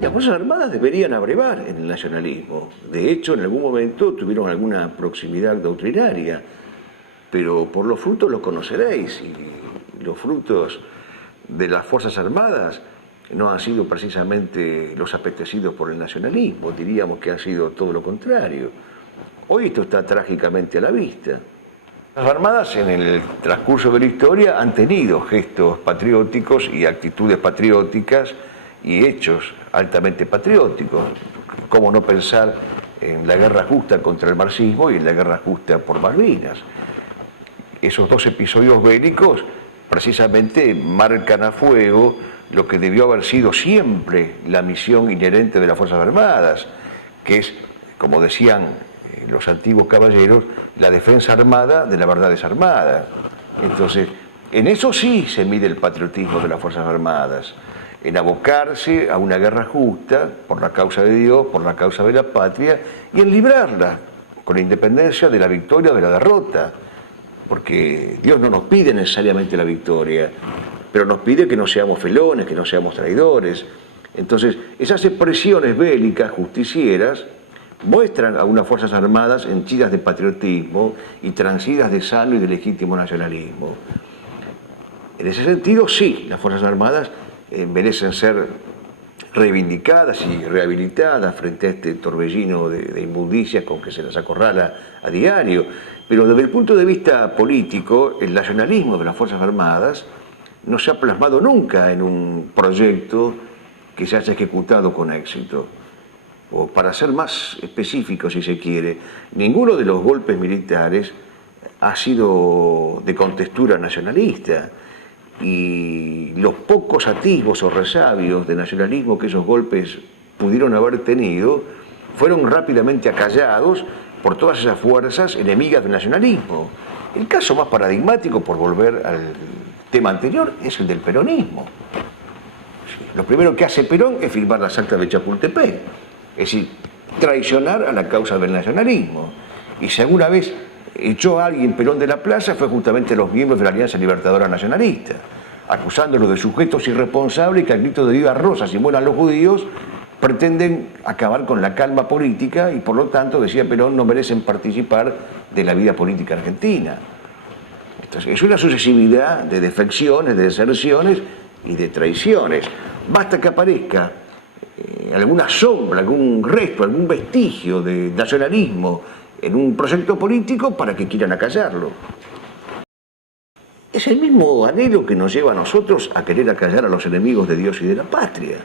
Las Fuerzas Armadas deberían abrevar en el nacionalismo. De hecho, en algún momento tuvieron alguna proximidad doctrinaria, pero por los frutos los conoceréis, y los frutos de las Fuerzas Armadas no han sido precisamente los apetecidos por el nacionalismo, diríamos que ha sido todo lo contrario. Hoy esto está trágicamente a la vista. Las Armadas en el transcurso de la historia han tenido gestos patrióticos y actitudes patrióticas y hechos altamente patrióticos. ¿Cómo no pensar en la guerra justa contra el marxismo y en la guerra justa por Malvinas? Esos dos episodios bélicos precisamente marcan a fuego lo que debió haber sido siempre la misión inherente de las Fuerzas Armadas, que es, como decían los antiguos caballeros, la defensa armada de la verdad desarmada. Entonces, en eso sí se mide el patriotismo de las Fuerzas Armadas, en abocarse a una guerra justa por la causa de Dios, por la causa de la patria, y en librarla, con independencia de la victoria o de la derrota. Porque Dios no nos pide necesariamente la victoria, pero nos pide que no seamos felones, que no seamos traidores. Entonces, esas expresiones bélicas, justicieras, muestran a unas Fuerzas Armadas henchidas de patriotismo y transidas de sano y de legítimo nacionalismo. En ese sentido, sí, las Fuerzas Armadas merecen ser reivindicadas y rehabilitadas frente a este torbellino de inmundicias con que se las acorrala a diario. Pero desde el punto de vista político, el nacionalismo de las Fuerzas Armadas no se ha plasmado nunca en un proyecto que se haya ejecutado con éxito. O para ser más específico, si se quiere, ninguno de los golpes militares ha sido de contextura nacionalista. Y los pocos atisbos o resabios de nacionalismo que esos golpes pudieron haber tenido fueron rápidamente acallados por todas esas fuerzas enemigas del nacionalismo. El caso más paradigmático, por volver al tema anterior, es el del peronismo. Lo primero que hace Perón es firmar las actas de Chapultepec, es decir, traicionar a la causa del nacionalismo. Y si alguna vez echó a alguien Perón de la plaza, fue justamente los miembros de la Alianza Libertadora Nacionalista, acusándolo de sujetos irresponsables que al grito de viva Rosas y mueran los judíos pretenden acabar con la calma política y por lo tanto, decía Perón, no merecen participar de la vida política argentina. Entonces, es una sucesividad de defecciones, de deserciones y de traiciones. Basta que aparezca alguna sombra, algún resto, algún vestigio de nacionalismo en un proyecto político para que quieran acallarlo. Es el mismo anhelo que nos lleva a nosotros a querer acallar a los enemigos de Dios y de la patria.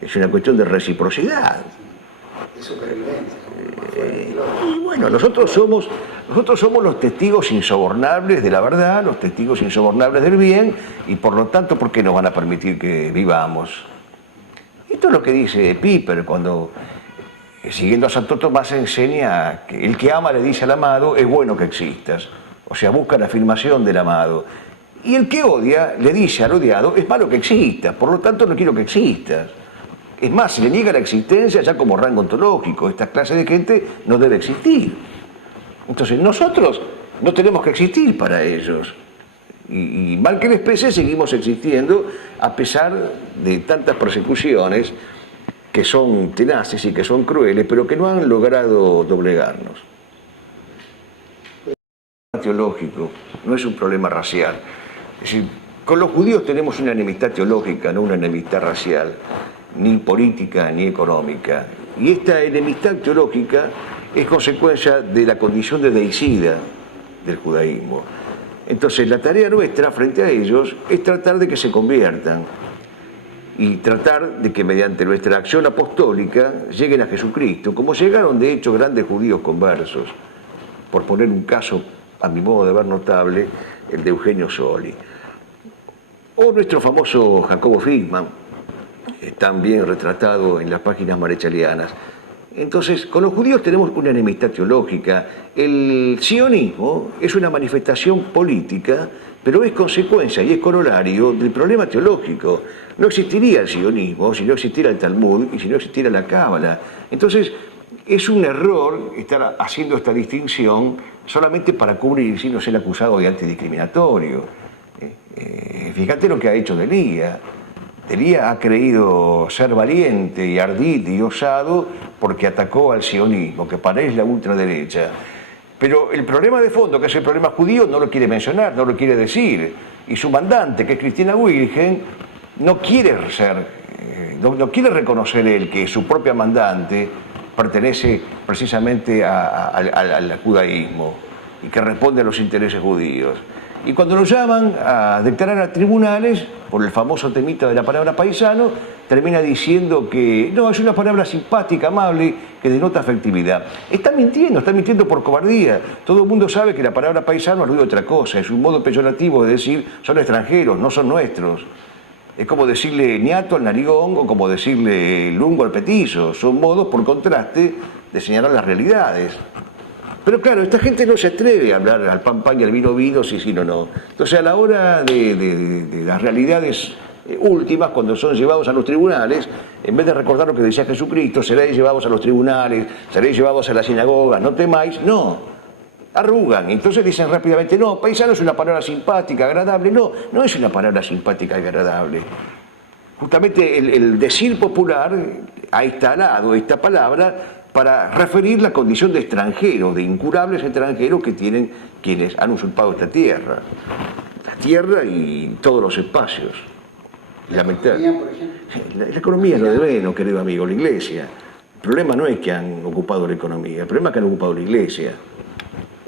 Es una cuestión de reciprocidad. De supervivencia. Y bueno, nosotros somos los testigos insobornables de la verdad, los testigos insobornables del bien, y por lo tanto, ¿por qué nos van a permitir que vivamos? Esto es lo que dice Piper cuando, siguiendo a Santo Tomás, enseña que el que ama le dice al amado, es bueno que existas. O sea, busca la afirmación del amado. Y el que odia le dice al odiado, es malo que existas, por lo tanto no quiero que existas. Es más, se le niega la existencia ya como rango ontológico. Esta clase de gente no debe existir. Entonces nosotros no tenemos que existir para ellos. Y mal que les pese, seguimos existiendo a pesar de tantas persecuciones que son tenaces y que son crueles, pero que no han logrado doblegarnos. Teológico, no es un problema racial. Es decir, con los judíos tenemos una enemistad teológica, no una enemistad racial, ni política ni económica. Y esta enemistad teológica es consecuencia de la condición de deicida del judaísmo. Entonces la tarea nuestra frente a ellos es tratar de que se conviertan y tratar de que mediante nuestra acción apostólica lleguen a Jesucristo, como llegaron de hecho grandes judíos conversos, por poner un caso a mi modo de ver notable, el de Eugenio Soli. O nuestro famoso Jacobo Friedman, también retratado en las páginas marechalianas. Entonces, con los judíos tenemos una enemistad teológica. El sionismo es una manifestación política pero es consecuencia y es corolario del problema teológico. No existiría el sionismo si no existiera el Talmud y si no existiera la Cábala. Entonces, es un error estar haciendo esta distinción solamente para cubrir si no ser acusado de antidiscriminatorio. Fíjate lo que ha hecho Delía. Delía ha creído ser valiente y ardite y osado porque atacó al sionismo, que para él es la ultraderecha. Pero el problema de fondo, que es el problema judío, no lo quiere mencionar, no lo quiere decir. Y su mandante, que es Cristina Wilgen, no quiere no quiere reconocer él que su propia mandante pertenece precisamente al judaísmo y que responde a los intereses judíos. Y cuando lo llaman a declarar a tribunales, por el famoso temita de la palabra paisano, termina diciendo que no, es una palabra simpática, amable, que denota afectividad. Está mintiendo por cobardía. Todo el mundo sabe que la palabra paisano alude a otra cosa, es un modo peyorativo de decir son extranjeros, no son nuestros. Es como decirle ñato al narigón o como decirle lungo al petizo. Son modos, por contraste, de señalar las realidades. Pero claro, esta gente no se atreve a hablar al pan pan y al vino vino, sí, no. Entonces a la hora de las realidades últimas, cuando son llevados a los tribunales, en vez de recordar lo que decía Jesucristo, seréis llevados a los tribunales, seréis llevados a la sinagoga, no temáis, no, arrugan. Entonces dicen rápidamente, no, paisano es una palabra simpática, agradable. No es una palabra simpática y agradable. Justamente el decir popular ha instalado esta palabra para referir la condición de extranjeros, de incurables extranjeros que tienen quienes han usurpado esta tierra y todos los espacios. ¿La economía, por ejemplo? La economía es lo de menos, querido amigo, la iglesia. El problema no es que han ocupado la economía, el problema es que han ocupado la iglesia.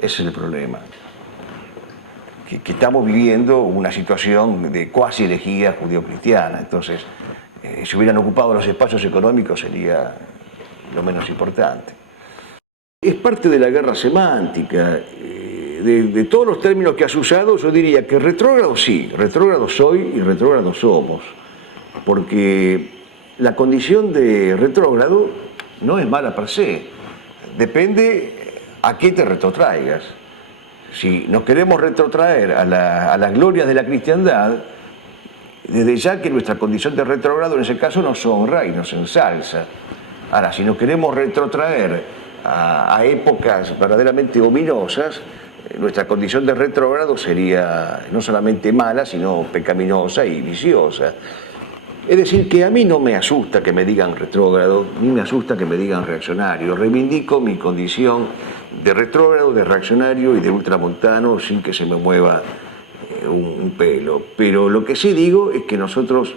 Ese es el problema. Que estamos viviendo una situación de cuasi herejía judío-cristiana. Entonces, si hubieran ocupado los espacios económicos sería lo menos importante. Es parte de la guerra semántica. De todos los términos que has usado, yo diría que retrógrado sí, retrógrado soy y retrógrado somos. Porque la condición de retrógrado no es mala per se. Depende a qué te retrotraigas. Si nos queremos retrotraer a las glorias de la cristiandad, desde ya que nuestra condición de retrógrado en ese caso nos honra y nos ensalza. Ahora, si nos queremos retrotraer a épocas verdaderamente ominosas, nuestra condición de retrógrado sería no solamente mala, sino pecaminosa y viciosa. Es decir, que a mí no me asusta que me digan retrógrado, ni me asusta que me digan reaccionario. Reivindico mi condición de retrógrado, de reaccionario y de ultramontano sin que se me mueva un pelo. Pero lo que sí digo es que nosotros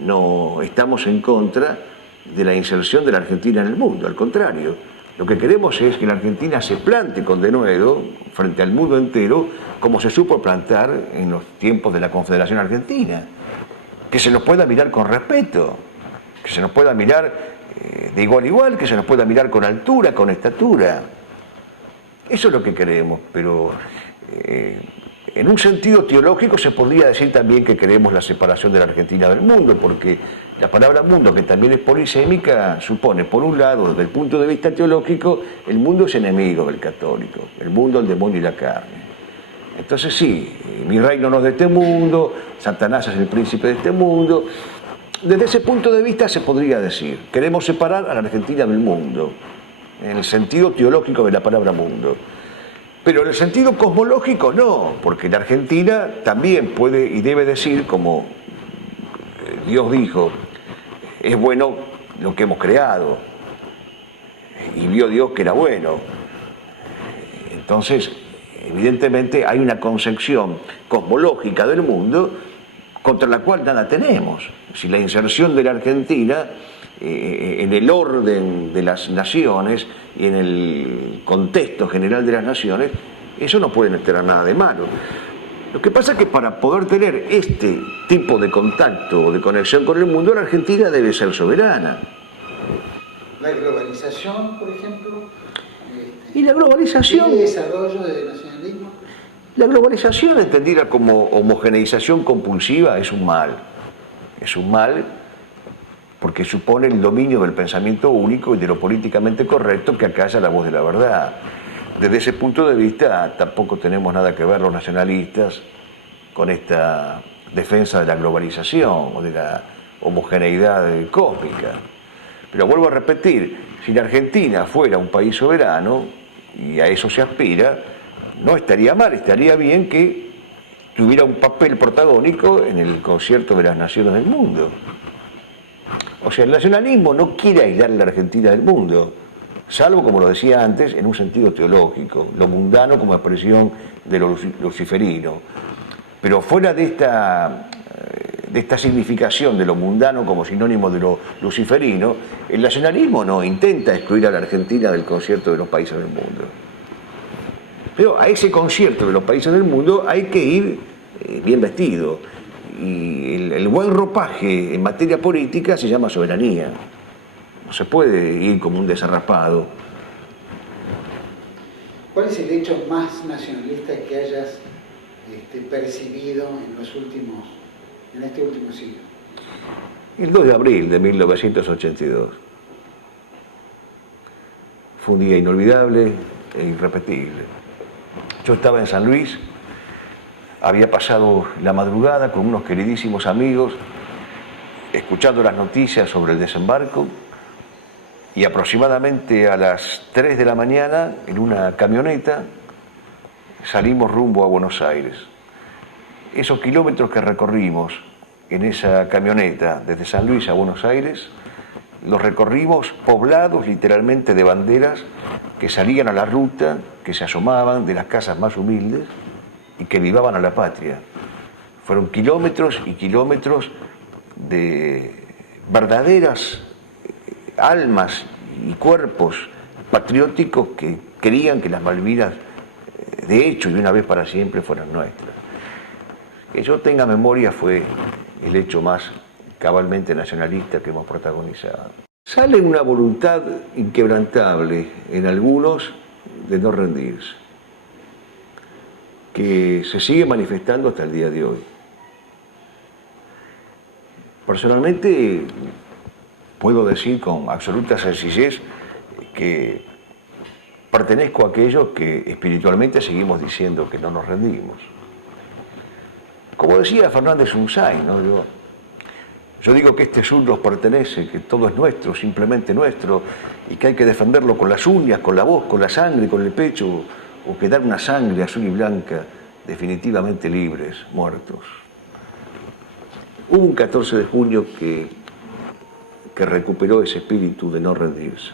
no estamos en contra de la inserción de la Argentina en el mundo, al contrario. Lo que queremos es que la Argentina se plante con denuedo frente al mundo entero, como se supo plantar en los tiempos de la Confederación Argentina. Que se nos pueda mirar con respeto, que se nos pueda mirar de igual a igual, que se nos pueda mirar con altura, con estatura. Eso es lo que queremos, pero en un sentido teológico se podría decir también que queremos la separación de la Argentina del mundo, porque la palabra mundo, que también es polisémica, supone, por un lado, desde el punto de vista teológico, el mundo es enemigo del católico, el mundo, el demonio y la carne. Entonces sí, mi reino no es de este mundo, Satanás es el príncipe de este mundo. Desde ese punto de vista se podría decir, queremos separar a la Argentina del mundo, en el sentido teológico de la palabra mundo. Pero en el sentido cosmológico no, porque la Argentina también puede y debe decir, como Dios dijo, es bueno lo que hemos creado, y vio Dios que era bueno. Entonces, evidentemente hay una concepción cosmológica del mundo contra la cual nada tenemos. Si la inserción de la Argentina en el orden de las naciones y en el contexto general de las naciones, eso no puede tener nada de malo. Lo que pasa es que para poder tener este tipo de contacto o de conexión con el mundo, la Argentina debe ser soberana. La globalización, por ejemplo. Y la globalización. ¿El desarrollo del nacionalismo? La globalización, entendida como homogeneización compulsiva, es un mal. Es un mal porque supone el dominio del pensamiento único y de lo políticamente correcto que acalla la voz de la verdad. Desde ese punto de vista tampoco tenemos nada que ver los nacionalistas con esta defensa de la globalización o de la homogeneidad cósmica. Pero vuelvo a repetir, si la Argentina fuera un país soberano, y a eso se aspira, no estaría mal, estaría bien que tuviera un papel protagónico en el concierto de las naciones del mundo. O sea, el nacionalismo no quiere aislar a la Argentina del mundo, salvo, como lo decía antes, en un sentido teológico, lo mundano como expresión de lo luciferino. Pero fuera de esta significación de lo mundano como sinónimo de lo luciferino, el nacionalismo no intenta excluir a la Argentina del concierto de los países del mundo. Pero a ese concierto de los países del mundo hay que ir bien vestido. Y el buen ropaje en materia política se llama soberanía. No se puede ir como un desarrapado. ¿Cuál es el hecho más nacionalista que hayas percibido en este último siglo? El 2 de abril de 1982. Fue un día inolvidable e irrepetible. Yo estaba en San Luis, había pasado la madrugada con unos queridísimos amigos, escuchando las noticias sobre el desembarco, y aproximadamente a las 3 de la mañana, en una camioneta, salimos rumbo a Buenos Aires. Esos kilómetros que recorrimos en esa camioneta desde San Luis a Buenos Aires, los recorrimos poblados literalmente de banderas que salían a la ruta, que se asomaban de las casas más humildes y que vivaban a la patria. Fueron kilómetros y kilómetros de verdaderas almas y cuerpos patrióticos que querían que las Malvinas, de hecho y una vez para siempre, fueran nuestras. Que yo tenga memoria fue el hecho más cabalmente nacionalista que hemos protagonizado. Sale una voluntad inquebrantable en algunos de no rendirse, que se sigue manifestando hasta el día de hoy. Personalmente, puedo decir con absoluta sencillez que pertenezco a aquellos que espiritualmente seguimos diciendo que no nos rendimos. Como decía Fernández Unzain, ¿no? Yo digo que este sur nos pertenece, que todo es nuestro, simplemente nuestro, y que hay que defenderlo con las uñas, con la voz, con la sangre, con el pecho, o quedar una sangre azul y blanca, definitivamente libres, muertos. Hubo un 14 de junio que recuperó ese espíritu de no rendirse.